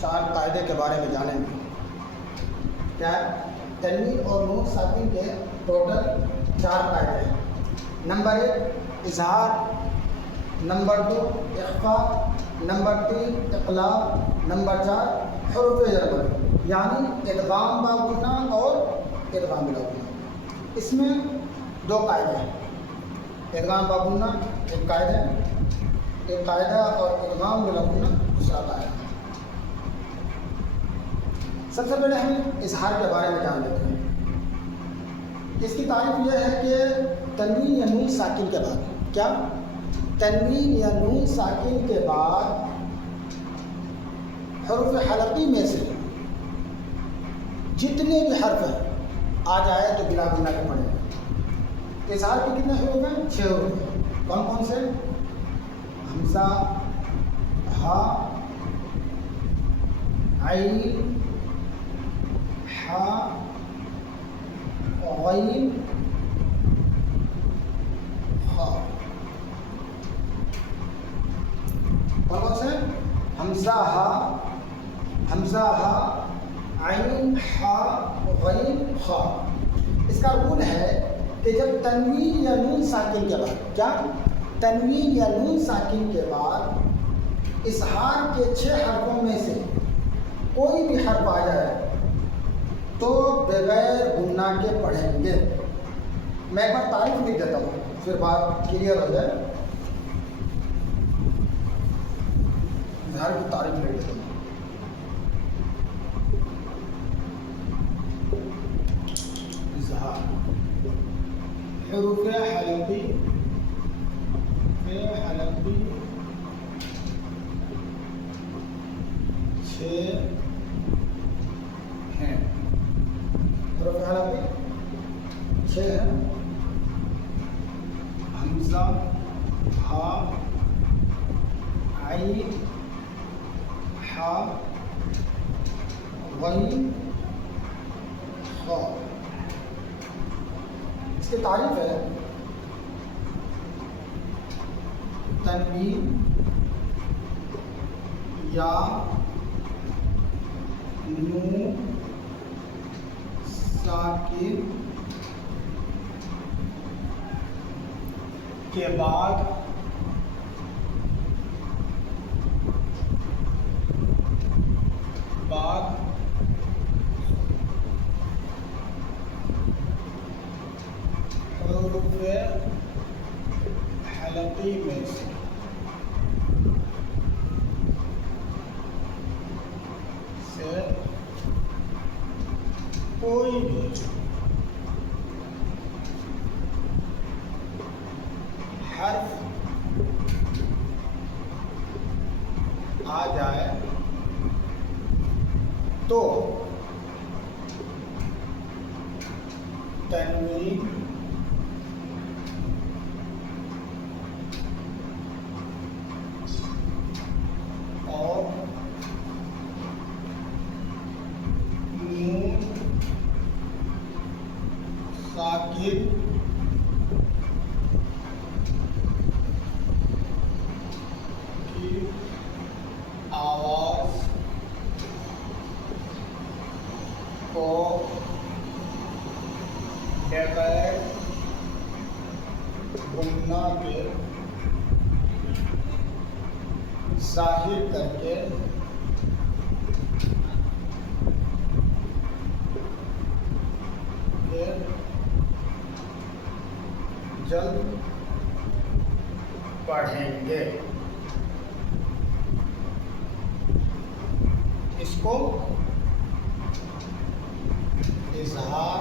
4 قاعدے کے بارے میں جانیں گے. کیا ہے؟ تنوین اور نون ساکن کے ٹوٹل 4 قاعدے ہیں. نمبر 1 اظہار، نمبر 2 اخفاء، نمبر 3 اقلاب، نمبر 4 حروف جر، یعنی ادغام با غنہ اور ادغام بلا غنہ. اس میں 2 قاعدے ہیں. ادغام با غنہ ایک قاعدہ اور ادغام بلا غنہ دوسرا قاعدہ. سب سے پہلے ہم اظہار کے بارے میں جان لیتے ہیں. اس کی تعریف یہ ہے کہ تنوین یا نون ساکن کے بعد، کیا تنوین یا نون ساکن کے بعد حروف حلقی میں سے جتنے بھی حرف ہیں آ جائے تو بلا غنہ کے پڑھیں گے. اظہار کے کتنے حروف ہیں؟ 6 حروف ہیں. کون کون سے؟ حمزہ، ہا، عین، ہا، غین، خا. کون کون سے؟ حمزہ، ہا، عین، ہا، غین، خا. اس کا رول ہے کہ جب تنوین یا نون ساکن کے بعد، کیا تنوین یا نون ساکن کے بعد اظہار کے 6 حرفوں میں سے کوئی بھی حرف آ جائے تو بغیر غنہ کے پڑھیں گے. میں ایک بار تعریف لکھ دیتا ہوں پھر بات کلیئر ہو جائے. اظہار کی تعریف لکھ دیتا ہوں. اظہار حروف حلقی 6 ہیں. حروف حلقی 6 ہیں. حمزہ، ہا، عین، ہا، غین، خا. اس کی تعریف ہے تنوین یا نون ساکن کے بعد حروف حلقی میں سے کوئی بھی حرف آ جائے تو تنوین اور نون ساکن کی آواز کو بغیر غنہ کے ظاہر کر کے جلد پڑھیں گے. اس کو اظہار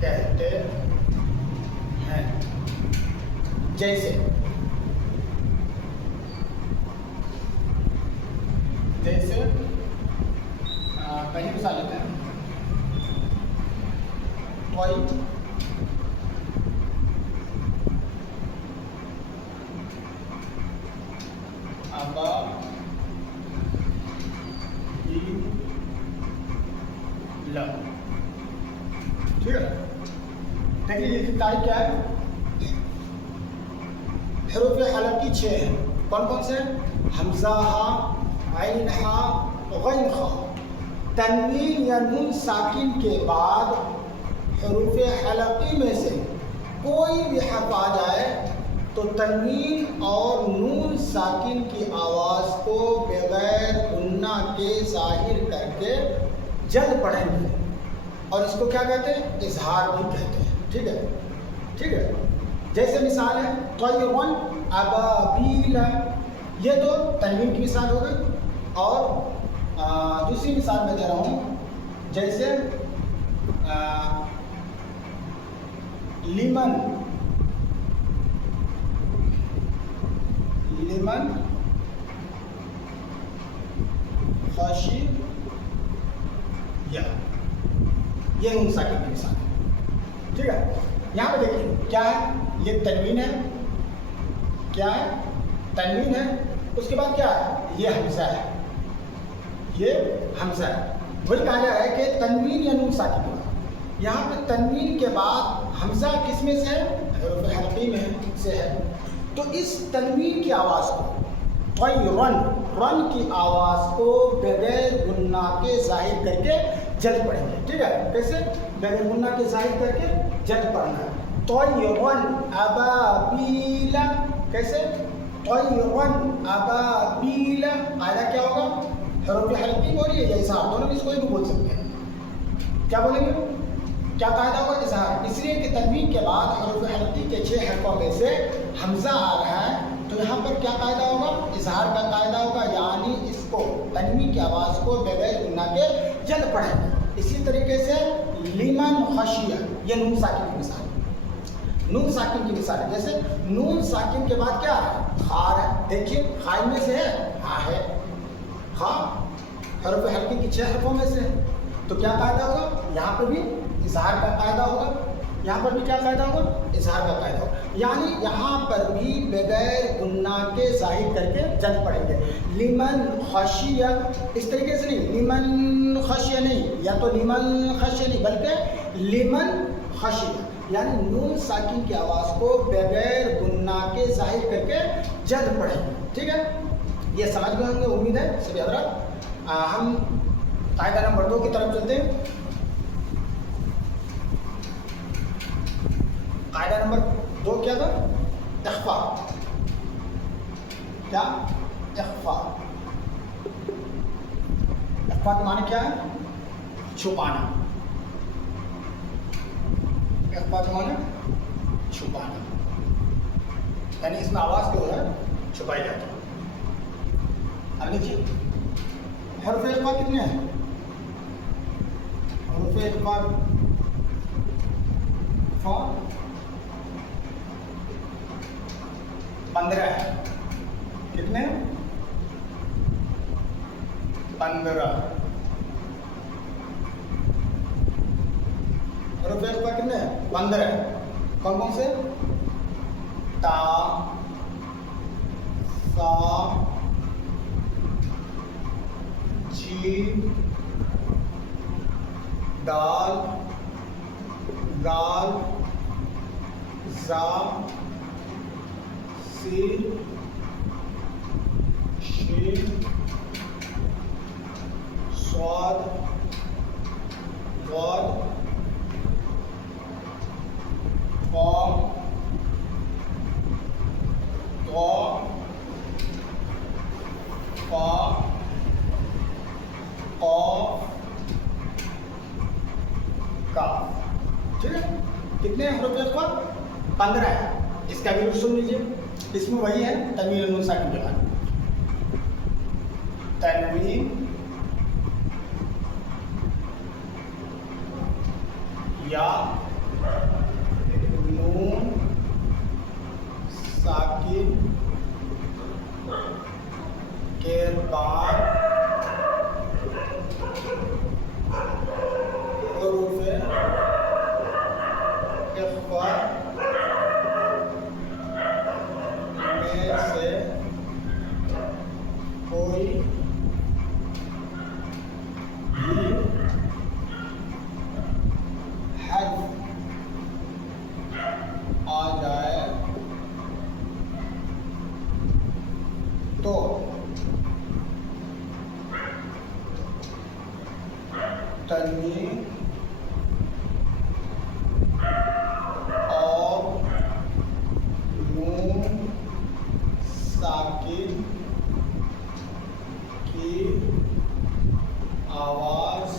کہتے ہیں. جیسے پہلی مثال لیتے ہیں. ابا ٹھیک ہے. دیکھیے یہ تاریخ کیا ہے. حروف حلقی 6 ہیں. کون کون سے؟ حمزہ ہا، عین ہا، غین خا۔ تنوین یا نون ساکن کے بعد حروف حلقی میں سے کوئی بھی حرف آ جائے تو تنوین اور نون ساکن کی آواز کو بغیر غنہ کے ظاہر کر کے جلد پڑھیں گے، اور اس کو کیا کہتے ہیں؟ اظہار بھی کہتے ہیں۔ ٹھیک ہے، ٹھیک ہے۔ جیسے مثال ہے طیرن ابابیل، یہ تو تنوین کی مثال ہو گئی، اور دوسری مثال میں دے رہا ہوں، جیسے لمن، لمن خشی، یہ نون ساکن کی مثال ہے۔ ٹھیک ہے، یہاں پہ دیکھیے کیا ہے، یہ تنوین ہے، کیا ہے؟ تنوین ہے، اس کے بعد کیا ہے؟ یہ حمزہ ہے، یہ حمزہ ہے۔ وہی کہا جا رہا ہے کہ تنوین یا نون ساکن کے بعد، یہاں پہ تنوین کے بعد حمزہ کس میں سے ہے؟ حروف حلقی میں سے ہے، تو اس تنوین کی آواز کو طیرن، رن کی آواز کو بغیر غنہ کے ظاہر کر کے جلد پڑھیں گے۔ ٹھیک ہے، کیسے؟ بغیر غنہ کے ظاہر کر کے جلد پڑھنا ہے۔ طیرن ابابیل، کیسے؟ طیرن ابابیل، قاعدہ کیا ہوگا؟ حروف حلقی ہو رہی ہے یا اظہار، دونوں میں اس کو بھی بول سکتے ہیں۔ کیا بولیں گے؟ کیا قاعدہ ہوگا؟ اظہار، اس لیے کہ تنوین کے بعد حروف حلقی کے 6 حرفوں میں سے حمزہ آ رہا ہے، تو یہاں پر کیا قاعدہ ہوگا؟ اظہار کا قاعدہ ہوگا، یعنی اس کو تنوین کی آواز کو بغیر غنہ کے جلد پڑھیں گے۔ اسی طریقے سے لمن خشیہ، یہ نون ساکن کی مثال ہے، نون ساکن کی مثال ہے۔ جیسے نون ساکن کے بعد کیا ہے؟ خار ہے، دیکھیے خائن میں سے ہے، ہاں ہے، ہاں حروف حلقی کی 6 حرفوں میں سے، تو کیا قاعدہ ہوگا؟ یہاں پہ بھی اظہار کا قاعدہ ہوگا، یہاں پر بھی کیا قاعدہ ہوگا؟ اظہار کا قاعدہ ہوگا، یعنی یہاں پر بھی بغیر غنہ کے ظاہر کر کے جلد پڑھیں گے۔ لمن خشیہ، اس طریقے سے نہیں، لمن خشیہ نہیں، یا تو لمن خشیہ نہیں بلکہ لمن خشیہ، یعنی نون ساکن کی آواز کو بغیر غنہ کے ظاہر کر کے جلد پڑھیں گے۔ ٹھیک ہے، یہ سمجھ گئے ہوں گے امید ہے سبھی حضرات۔ ہم قاعدہ نمبر 2 کی طرف چلتے ہیں۔ قاعدہ نمبر 2 کیا تھا؟ اخفا، کیا؟ اخفا، اخفا کے معنی کیا ہے؟ چھپانا، اخفا کے معنی چھپانا، یعنی اس میں آواز جو ہے چھپائی جاتی ہے۔ اب دیکھیے حروف اخفا کتنے ہیں؟ حروف اخفا 15 ہے، کتنے؟ 15 حروف اخفا کتنے ہیں؟ 15 ہے۔ کون کون سے؟ تا، سا، جیم، دال، زال، زا، سین، شین، صاد، ضاد، قاف، طا، فا، قاف، کاف۔ ٹھیک ہے، کتنے حروف اخفا؟ 15 ہے۔ اس کا بھی سن لیجیے، اس میں وہی ہے تنوین نون ساکن کے بعد، تنوین یا نون ساکن کے بعد حروف اخفا میں سے کوئی بھی حرف آ جائے تو تنوین اور نون ساکن کی آواز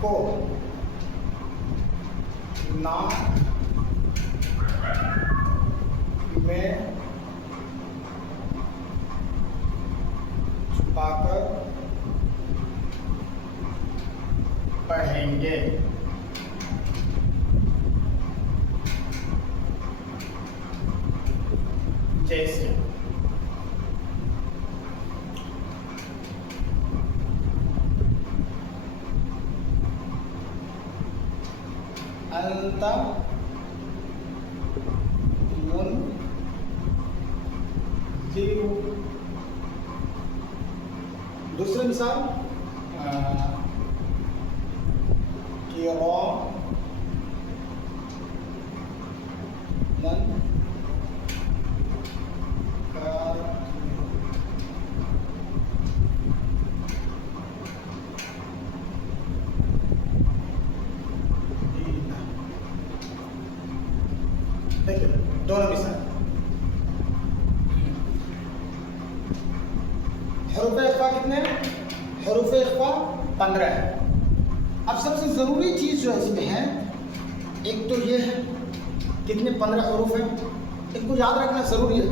کو ناک میں چھپا کر پڑھیں گے. جیسے انت منذر. دوسری مثال دونوں مثال. حروف اخفا کتنے ہیں؟ حروف اخفا 15 ہے. اب سب سے ضروری چیز جو اس میں ہے ایک تو یہ ہے کتنے 15 حروف ہیں، ان کو یاد رکھنا ضروری ہے.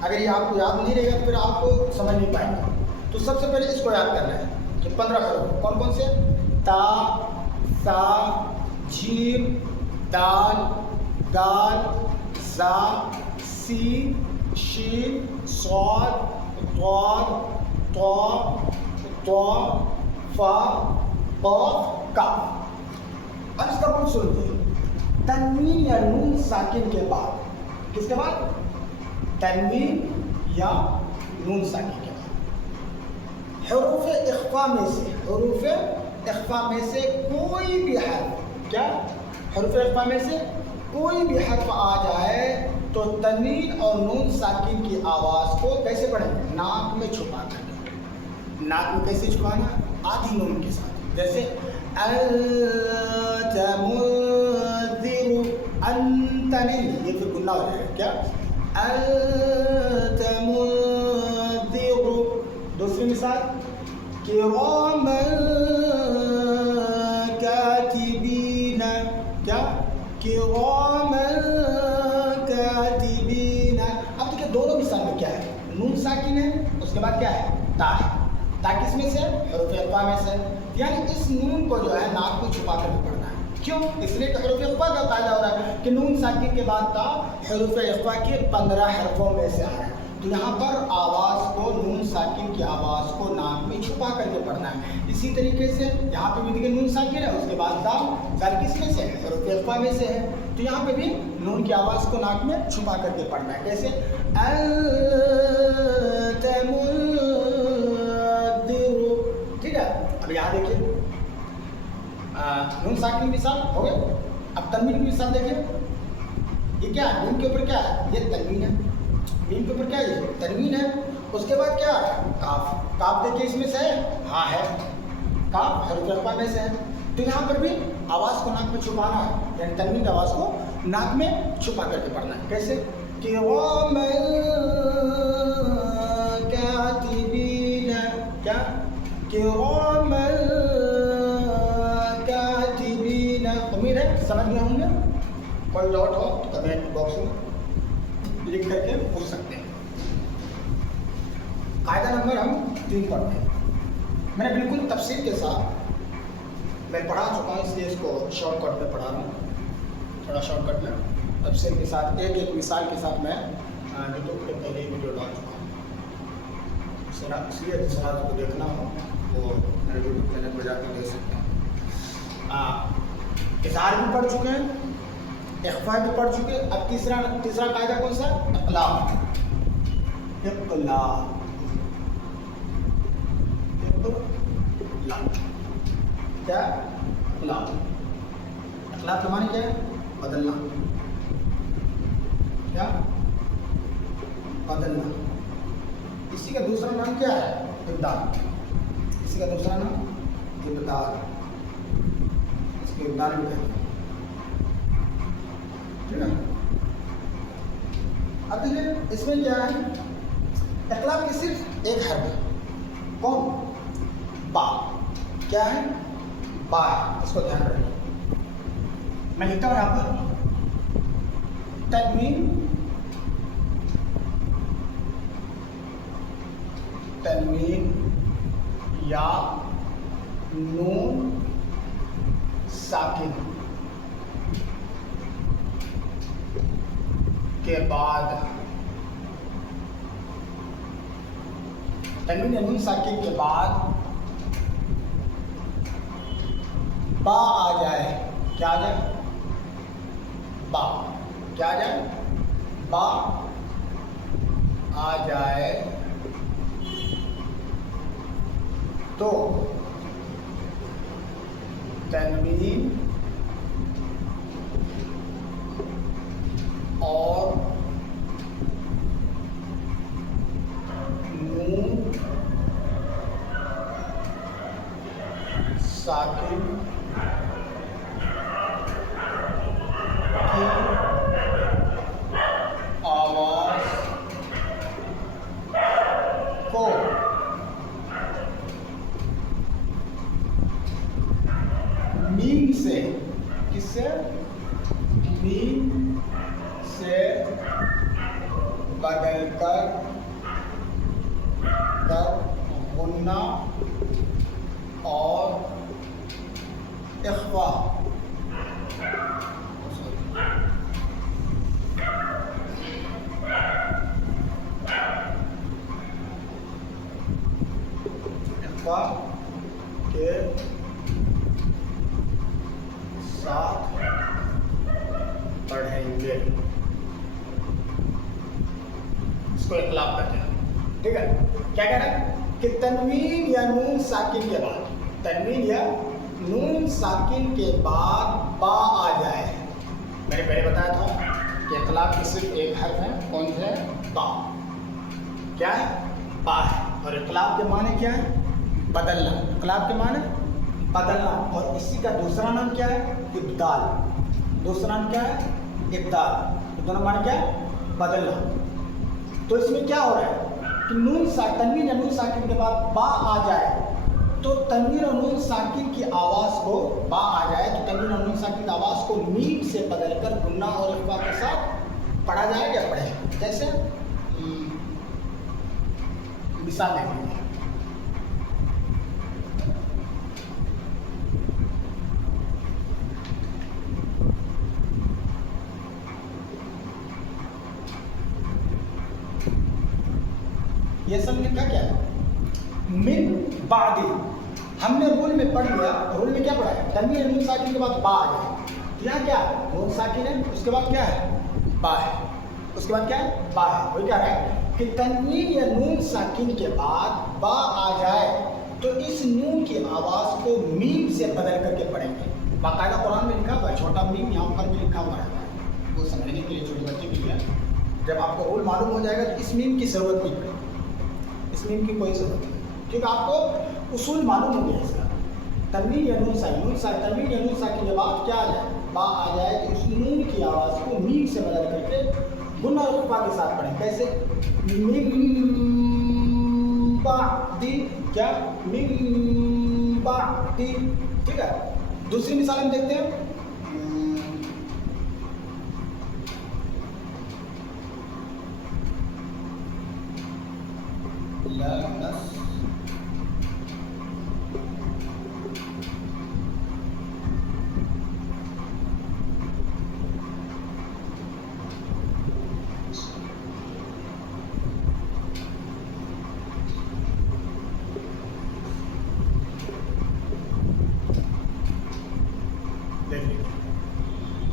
اگر یہ آپ کو یاد نہیں رہے گا تو پھر آپ کو سمجھ نہیں پائے گا. تو سب سے پہلے اس کو یاد کرنا ہے کہ 15 حروف کون کون سے؟ تا، سا، جیم، دال، دال، زا، سین، شین، صاد، ضاد، طا، طا، فا، قاف، کاف. اب اس کا کچھ سنیے. تنوین یا نون ساکن کے بعد، کس کے بعد؟ تنوین یا نون ساکن کے بعد حروف اخفا میں سے، حروف اخفا میں سے کوئی بھی حرف، کیا؟ حروف اخفا میں سے کوئی بھی حرف آ جائے تو تنوین اور نون ساکن کی آواز کو کیسے پڑھیں گے؟ ناک میں چھپا کر. ناک میں کیسے چھپانا؟ آدھی نون کے ساتھ. جیسے انت منذر، انت نہیں، یہ پھر گناہ ہو جائے گا. کیا؟ انت منذر. دوسری مثال کراما کاتبین. کیا؟ کراما کاتبین. اب دیکھیں دونوں مثال میں کیا ہے؟ نون ساکن ہے، اس کے بعد کیا ہے؟ تا ہے. تا کس میں سے؟ حروف اخفا میں سے. یعنی اس نون کو جو ہے ناک کو چھپا کر پڑھنا ہے. کیوں؟ اس لیے کہ حروف اخفا کا قاعدہ ہو رہا ہے کہ نون ساکن کے بعد تا حروف اخفا کے 15 حرفوں میں سے آ رہا ہے. تو یہاں پر آواز کو، نون ساکن کی آواز کو ناک میں چھپا کر کے پڑھنا ہے. اسی طریقے سے یہاں پہ بھی دیکھیں نون ساکن ہے، اس کے بعد تا کس میں سے ہے؟ حروف اخفا میں سے ہے. تو یہاں پہ بھی نون کی آواز کو ناک میں چھپا کر کے پڑھنا ہے. کیسے؟ انت منذر. ٹھیک ہے. اب یہاں دیکھیے نون ساکن کی مثال ہو گئے. اب تنوین کی مثال دیکھیں. یہ کیا ہے؟ نون کے اوپر کیا ہے؟ یہ تنوین ہے. نون کے اوپر کیا ہے؟ یہ تنوین ہے. اس کے بعد کیا ہے؟ کاف. کاف دیکھیے اس میں سے ہے؟ ہاں ہے. کاف حروف اخفا میں سے ہے. تو یہاں پر بھی آواز کو ناک میں چھپانا ہے، یعنی تنوین کی آواز کو ناک میں چھپا کر کے پڑھنا ہے. کیسے؟ کراما کاتبین. کیا؟ کراما کاتبین. امید ہے سمجھ گئے ہوں گے. کوئی ڈاؤٹ ہو تو کمنٹ باکس میں لکھ کر کے پوچھ سکتے ہیں. قاعدہ نمبر ہم 3 پڑھتے ہیں. میں نے بالکل تفصیل کے ساتھ میں پڑھا چکا ہوں، اس لیے اس کو شارٹ کٹ میں پڑھا رہا ہوں. تھوڑا شارٹ کٹ میں تفصیل کے ساتھ ایک ایک مثال کے ساتھ میں یوٹیوب پہ پہلے ہی ویڈیو ڈال چکا ہوں. اس لیے جس بات کو دیکھنا ہو وہ میرے یوٹیوب چینل پر جا کے دیکھ سکتے ہیں. اظہار بھی پڑھ چکے ہیں، اخفا بھی پڑھ چکے. اب تیسرا قاعدہ کون سا؟ اقلاب. اقلاب کیا؟ اقلاب. اقلاب کا معنی کیا ہے؟ بدلنا. کیا؟ بدلنا. اسی کا دوسرا نام کیا ہے؟ ابدال. اسی کا دوسرا نام ابدال. اس کو ابدال بھی کہتے ہیں. ٹھیک ہے. اب دیکھیں اس میں کیا ہے؟ اقلاب کی صرف ایک حرف ہے. کون؟ با. کیا ہے؟ با ہے. اس کو دھیان رکھیں. میں لکھتا ہوں یہاں پر تنوین یا نون ساکن کے بعد تنوین یا نون ساکن کے بعد با آ جائے. کیا آ جائے؟ با. کیا آ جائے؟ با آ جائے تو تنوین اور نون ساکن کی آواز کو میم سے، کس سے؟ میم سے بدل کر غنہ اور اخفا کے ساتھ پڑھیں گے. اس کو اقلاب کرتے ہیں. ٹھیک ہے. کیا کہہ رہا ہے کہ تنوین یا نون ساکن کے بعد، تنوین یا نون ساکن کے بعد با آ جائے. میں نے پہلے بتایا تھا کہ اقلاب کی صرف ایک حرف ہے. کون ہے؟ با. کیا ہے؟ با ہے. اور اقلاب کے معنی کیا ہے؟ بدلنا. اقلاب کے معنی بدلنا. اور اسی کا دوسرا نام کیا ہے؟ ابدال. دوسرا نام کیا ہے؟ ابدال. دونوں معنی کیا ہے؟ بدلنا. تو اس میں کیا ہو رہا ہے کہ تنوین یا نون ساکن کے بعد با آ جائے تو تنوین اور نون ساکن کی آواز کو با آ جائے تو تنوین اور نون ساکن کی آواز کو میم سے بدل کر غنہ اور اخفا کے ساتھ پڑھا جائے یا پڑھے. جیسے مثال دیکھ لیجیے. یہ سب لکھا کیا ہے؟ من بعد. ہم نے رول میں پڑھ لیا. رول میں کیا پڑھا ہے؟ تنوین نون ساکن کے بعد با آ جائے. یہاں کیا ہے؟ نون ساکن ہے. اس کے بعد کیا ہے؟ با ہے. اس کے بعد کیا ہے؟ با ہے. وہی کہہ رہا ہے کہ تنوین یا نون ساکن کے بعد با آ جائے تو اس نون کی آواز کو میم سے بدل کر کے پڑھیں گے. باقاعدہ قرآن میں لکھا ہوا ہے. چھوٹا میم یہاں پر بھی لکھا ہوا رہتا ہے. وہ سمجھنے کے لیے چھوٹے بچے کے لیے جب آپ کو رول معلوم ہو جائے گا تو اس میم کی ضرورت نہیں پڑے گی. اس میم کی کوئی ضرورت نہیں کیونکہ آپ کو اصول معلوم ہو گیا اس کا. تنوین یا نون ساکن، تنوین یا نون ساکن کے بعد کیا آ جائے؟ با آ جائے تو اس نون کی آواز کو میم سے بدل کر کے غنہ اور اخفا کے ساتھ پڑھیں. کیسے؟ من بعد. کیا؟ من بعد. ٹھیک ہے. دوسری مثال ہم دیکھتے ہیں.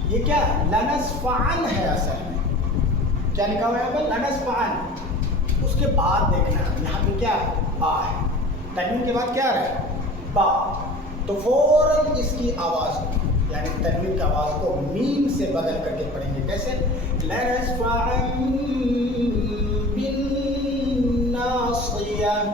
یہ کیا ہے؟ لنسفعن ہے اصل میں. کیا لکھا ہوا ہے یہاں پر؟ لنسفعن. اس کے بعد دیکھنا یہاں پہ کیا ہے؟ با ہے. تنوین کے بعد کیا ہے؟ با. تو فوراً اس کی آواز کو یعنی تنوین کی آواز کو میم سے بدل کر کے پڑھیں گے. کیسے؟ لنسفعن بالناصية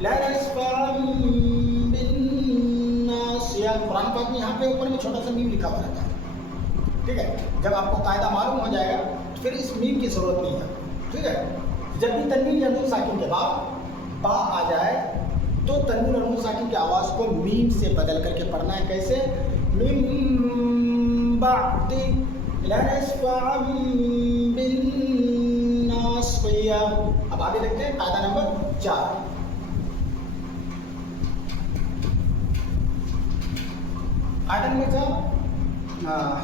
لا نسفعا بالناصية قرآن پاک میں یہاں پہ اوپر میں چھوٹا سا میم لکھا ہوا رہتا ہے ٹھیک ہے جب آپ کو قاعدہ معلوم ہو جائے گا تو پھر اس میم کی ضرورت نہیں ہے ٹھیک ہے جب بھی تنوین یا نون ساکن کے بعد با آ جائے تو تنوین اور نون ساکن کی آواز کو میم سے بدل کر کے پڑھنا ہے کیسے میم بعد لنسفعا بالناصية اب آگے دیکھتے ہیں قاعدہ نمبر 4 قاعدہ نمبر 4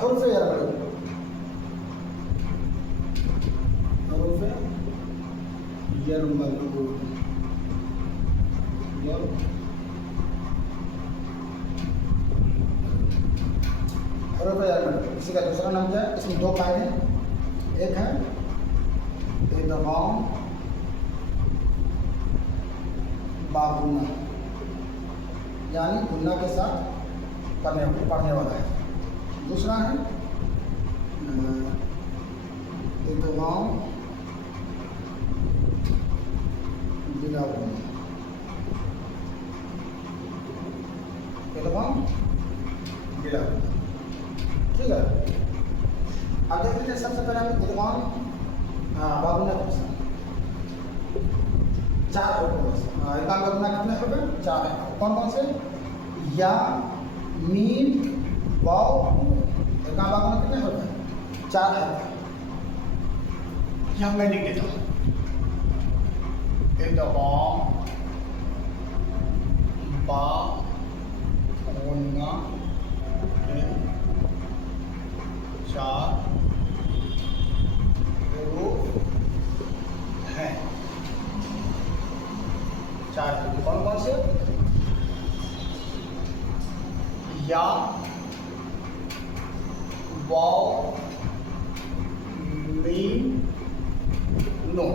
حروف يرمل حروف يرمل حروف يرمل اسی کا دوسرا نام ہے اس میں دو قاعدے ایک ہے ادغام باغنہ یعنی غنہ کے ساتھ پڑھنے والا ہے دوسرا ہے ادغام بلا غنہ ادغام بلا غنہ ٹھیک ہے اب دیکھتے ہیں سب سے پہلے ہم ادغام باغنہ کے ساتھ 4 حروف ادغام باغنہ کتنے حروف ہیں 4 ہیں کون کون سے یا میم واو ادغام باغنہ کتنے حروف ہیں 4 حروف ہیں یہاں میں لکھ دیتا ہوں ادغام باغنہ کے 4 حروف ہیں 4 حروف کون کون سے یا واو میم نون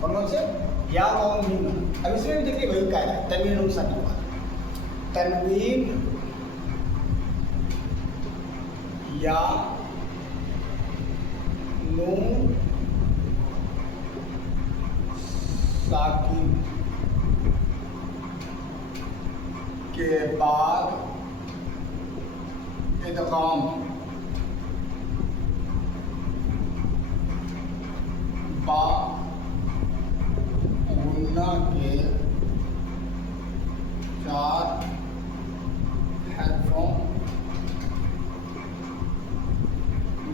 کون کون سے یا واو میم نون اب اس میں دیکھیے وہی قاعدہ ہے تنوین نون ساکن والا تنوین یا نون ساکن کے بعد ادغام باغنہ کے 4 حرفوں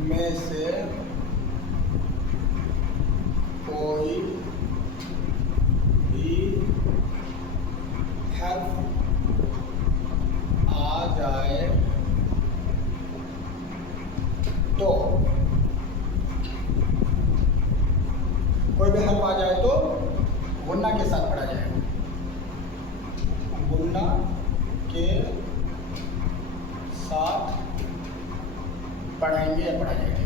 میں سے کوئی بھی حرف آ جائے تو کوئی بھی حرف آ جائے تو غنہ کے ساتھ پڑھا جائے گا غنہ کے ساتھ پڑھیں گے یا پڑھا جائے گا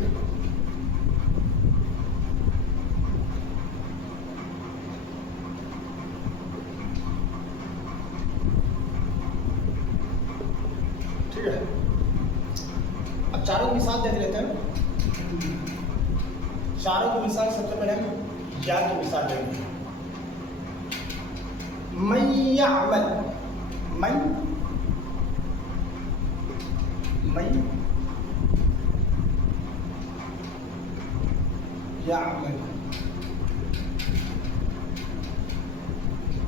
ٹھیک ہے اب چاروں کی مثال دیکھ لیتے ہیں چاروں کی مثال سب سے پہلے ہم یا کی مثال دیں گے من یعمل من یعمل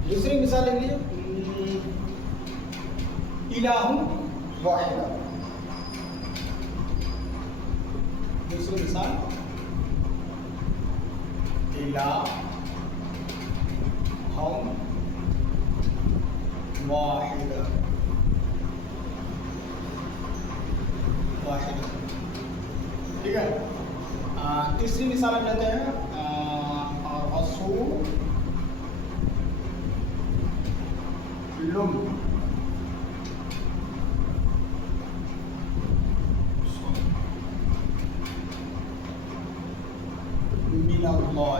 دوسری مثال لیں گے الہ واحدہ دوسری مثال الہ واحدہ ٹھیک ہے تیسری مثال ہم لیتے ہیں رسول من اللہ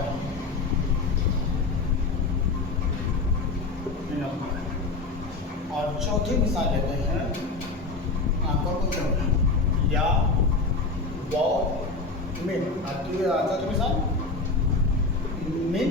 اور چوتھی مثال لیتے ہیں آنکھوں کو چوتھی یا واو من چوتھی مثال من